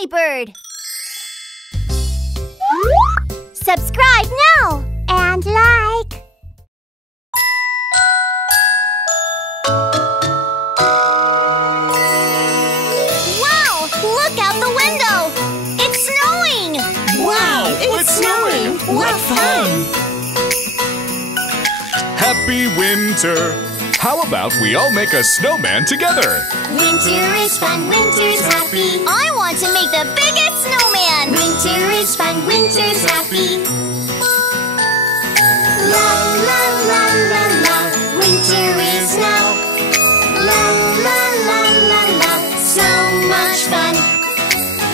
OwlyBird. Subscribe now and like. Wow! Look out the window! It's snowing! Wow! It's snowing! What fun! Happy winter! How about we all make a snowman together? Winter is fun, winter's happy. I want to make the biggest snowman. Winter is fun, winter's happy. La la la la la, winter is now. La la la la la, so much fun.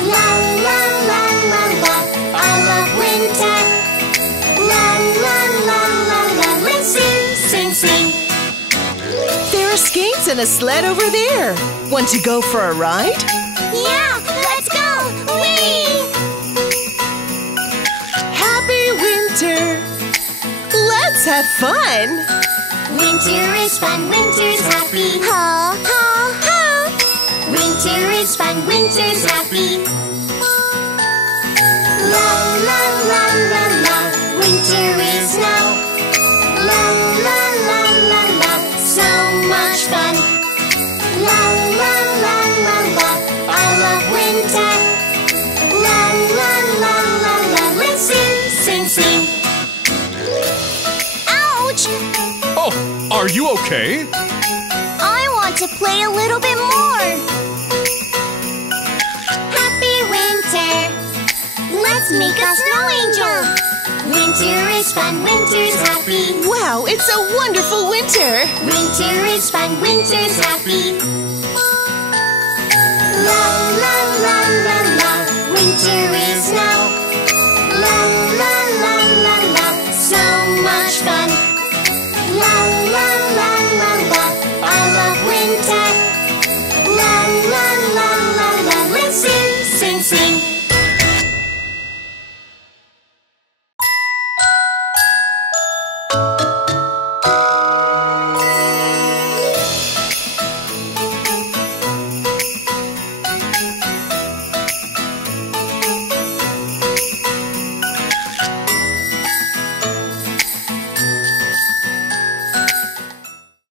La la la la la, I love winter. La la la la la, let's sing, sing, sing. There are skates and a sled over there. Want to go for a ride? Yeah, let's go! Whee! Happy winter! Let's have fun! Winter is fun, winter's happy. Ha, ha, ha! Winter is fun, winter's happy. La, la, la, la, la. Winter is now. La, la, la, la, la. So much fun. La, la, la, la, la. I love winter. La, la, la, la, la. Let's sing, sing, sing. Ouch! Oh, are you okay? I want to play a little bit more. Happy winter. Let's make a snow angel. Winter is fun, winter's happy. Wow, it's a wonderful winter! Winter is fun, winter's happy. La la la la la, winter is now. La la la la la, so much fun. La la la